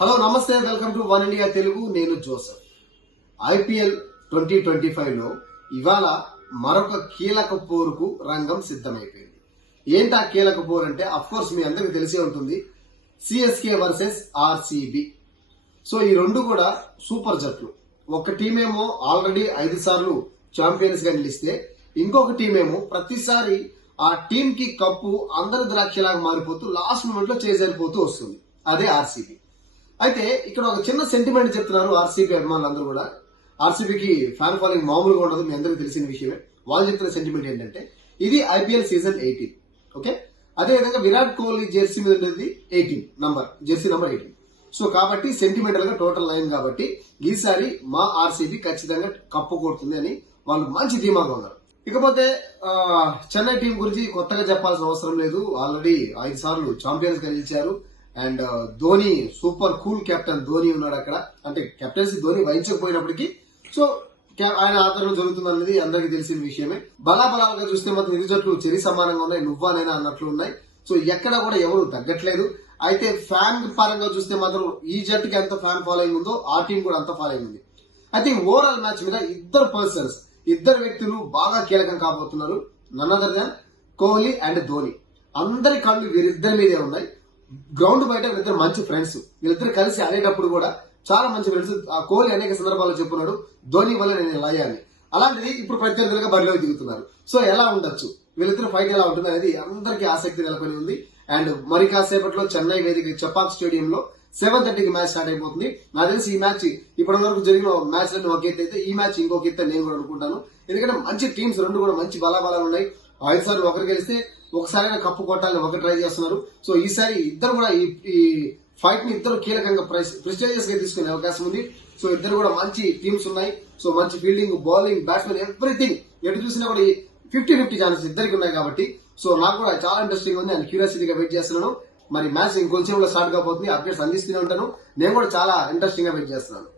Hello నమస్తే, welcome to one India Telugu. నేను Joseph. IPL 2025లో ఇవాళ మరొక కీలక పోరుకు రంగం సిద్ధమైపోయింది. ఏంటి ఆ కీలక పోరు అంటే అఫ్కోర్స్ మీ అందరికి తెలిసే ఉంటుంది, సిఎస్కే వర్సెస్ ఆర్సీబీ. సో ఈ రెండు కూడా సూపర్ జట్లు. ఒక టీమేమో ఆల్రెడీ 5 సార్లు ఛాంపియన్స్ గా నిలిస్తే, ఇంకొక టీమేమో ప్రతిసారి ఆ టీం కి కప్పు అందరి ద్రాక్షలాగా మారిపోతూ లాస్ట్ మూమెంట్ లో చేజారిపోతూ వస్తుంది. అదే ఆర్సీబీ. అయితే ఇక్కడ ఒక చిన్న సెంటిమెంట్ చెప్తున్నారు ఆర్సీబీ అభిమానులందరూ కూడా. ఆర్సీబీకి ఫ్యాన్ ఫాలోయింగ్ మామూలుగా ఉండదు, మీ అందరికీ తెలిసిన విషయమే. వాళ్ళు చెప్తున్న సెంటిమెంట్ ఏంటంటే ఇది ఐపీఎల్ సీజన్ 18. ఓకే, అదే విధంగా విరాట్ కోహ్లీ జెర్సీ మీద ఉండేది 18 నంబర్, జెర్సీ నంబర్ 18. సో కాబట్టి సెంటిమెంటల్ గా టోటల్ 9 కాబట్టి ఈసారి మా ఆర్సీబీ ఖచ్చితంగా కప్పు కొడుతుంది అని వాళ్ళు మంచి ధీమాగా ఉన్నారు. ఇకపోతే చెన్నై టీం గురించి కొత్తగా చెప్పాల్సిన అవసరం లేదు. ఆల్రెడీ 5 సార్లు ఛాంపియన్స్ గా నిలిచారు. And Dhoni, super cool captain Dhoni ఉన్నాడు అక్కడ. అంటే కెప్టెన్సీ ధోని వహించకపోయినప్పటికీ సో ఆయన ఆధారంలో జరుగుతుంది అనేది అందరికీ తెలిసిన విషయమే. బలాబలాలుగా చూస్తే మాత్రం ఇరు జట్లు చెరి సమానంగా ఉన్నాయి, నువ్వా నేనా అన్నట్లు ఉన్నాయి. సో ఎక్కడ కూడా ఎవరు తగ్గట్లేదు. అయితే ఫ్యాన్ పరంగా చూస్తే మాత్రం ఈ జట్టుకి ఎంత ఫ్యాన్ ఫాలోయింగ్ ఉందో ఆ టీం కూడా అంత ఫాలోయింగ్ ఉంది. అయితే ఓవరాల్ మ్యాచ్ మీద ఇద్దరు వ్యక్తులు బాగా కీలకం కాబోతున్నారు. None other than Kohli and Dhoni. అందరి కళ్ళు వీరిద్దరి మీదే ఉన్నాయి. గ్రౌండ్ బయట వీళ్ళిద్దరు మంచి ఫ్రెండ్స్. వీళ్ళిద్దరు కలిసి ఆడేటప్పుడు కూడా చాలా మంచి ఫ్రెండ్స్. ఆ కోహ్లీ అనేక సందర్భాల్లో చెప్పున్నాడు, ధోని వల్ల నేను ఇలా అయ్యాను. అలాంటిది ఇప్పుడు ప్రత్యర్థులుగా బరిలోకి దిగుతున్నారు. సో ఎలా ఉండొచ్చు, వీళ్ళిద్దరు ఫైట్ ఎలా ఉంటుంది అనేది అందరికీ ఆసక్తి నెలకొని ఉంది. అండ్ మరి కాసేపట్లో చెన్నై వేదిక చపాక్ స్టేడియంలో 7:30కి మ్యాచ్ స్టార్ట్ అయిపోతుంది. నాకు తెలిసి ఈ మ్యాచ్ ఇప్పటి వరకు జరిగిన మ్యాచ్ లను ఒక ఎత్తు అయితే ఈ మ్యాచ్ ఇంకొక ఎత్తు నేను కూడా అనుకుంటాను. ఎందుకంటే మంచి టీమ్స్ రెండు కూడా మంచి బలాబలాలు ఉన్నాయి. 5 సార్లు ఒకరు గెలిస్తే ఒకసారైనా కప్పు కొట్టాలని ఒకరు ట్రై చేస్తున్నారు. సో ఈసారి ఇద్దరు కూడా ఈ ఫైట్ ని ఇద్దరు కీలకంగా ప్రెస్టీజియస్ గా తీసుకునే అవకాశం ఉంది. సో ఇద్దరు కూడా మంచి టీమ్స్ ఉన్నాయి. సో మంచి ఫీల్డింగ్, బౌలింగ్, బ్యాట్స్మెన్, ఎవ్రీథింగ్ ఎటు చూసినా కూడా 50-50 ఛాన్సెస్ ఇద్దరికి ఉన్నాయి కాబట్టి సో నాకు కూడా చాలా ఇంట్రెస్టింగ్ ఉంది. నేను క్యూరియాసిటీగా వెయిట్ చేస్తున్నాను. మరి మ్యాచ్ ఇంకొంచెం స్టార్ట్ కాబోతుంది. అప్డేట్స్ అందిస్తూనే ఉంటాను. నేను కూడా చాలా ఇంట్రెస్టింగ్ గా వెయిట్ చేస్తున్నాను.